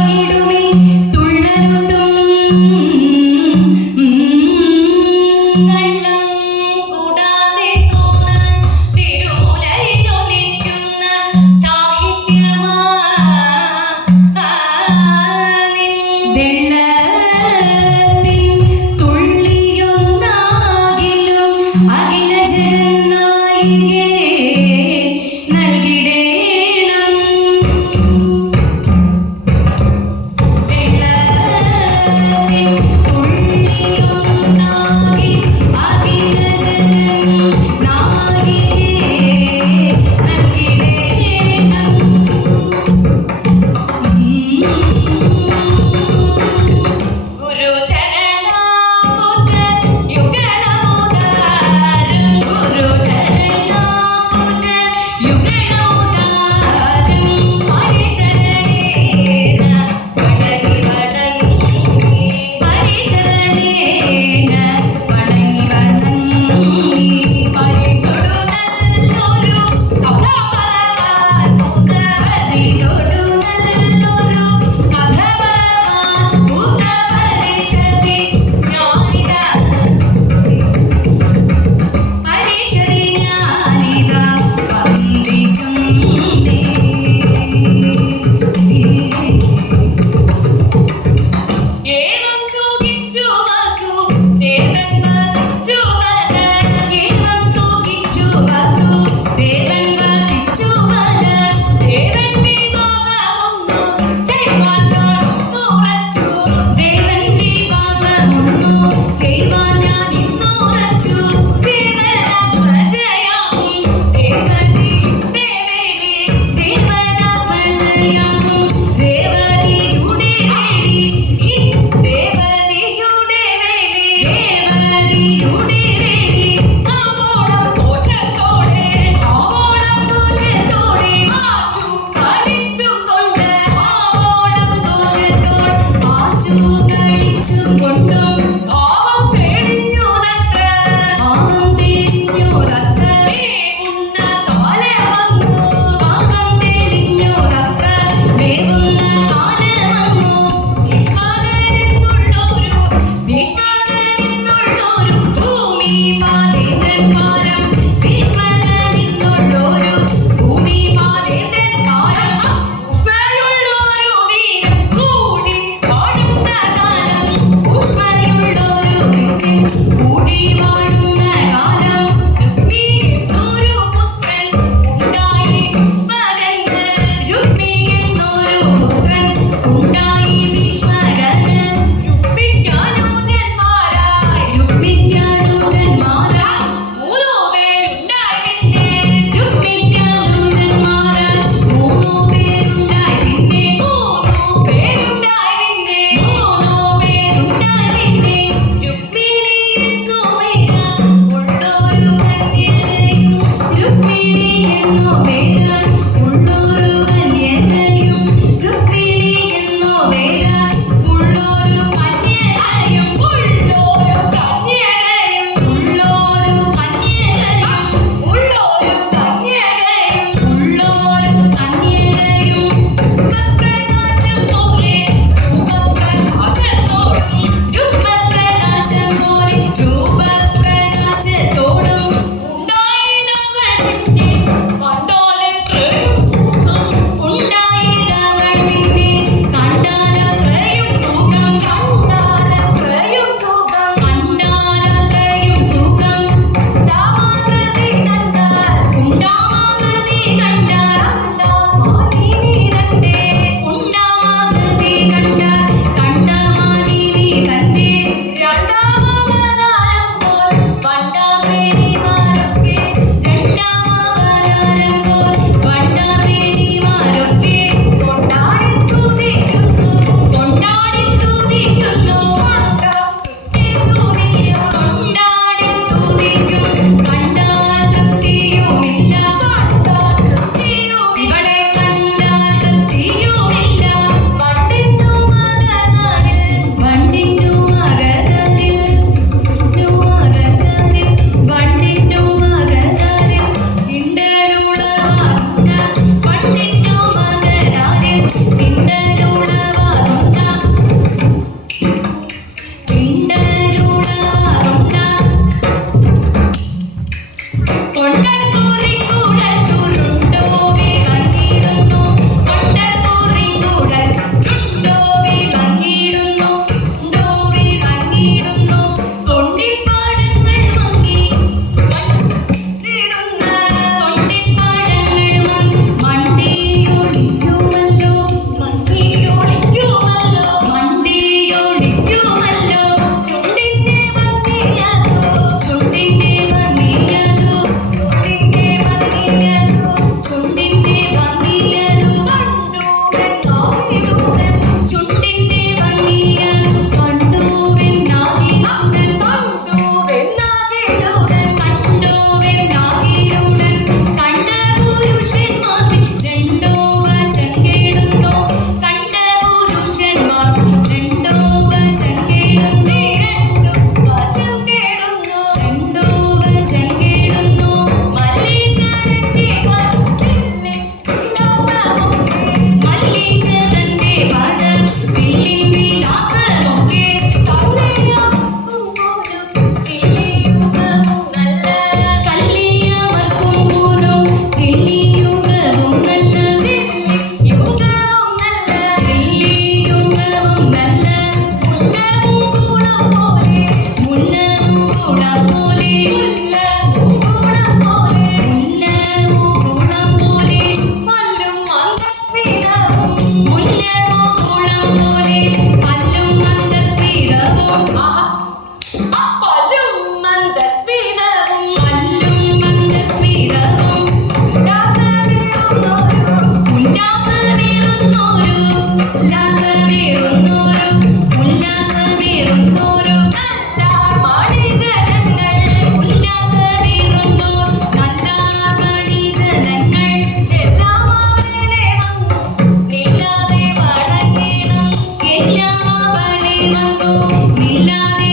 hide me. നില്ലാതെ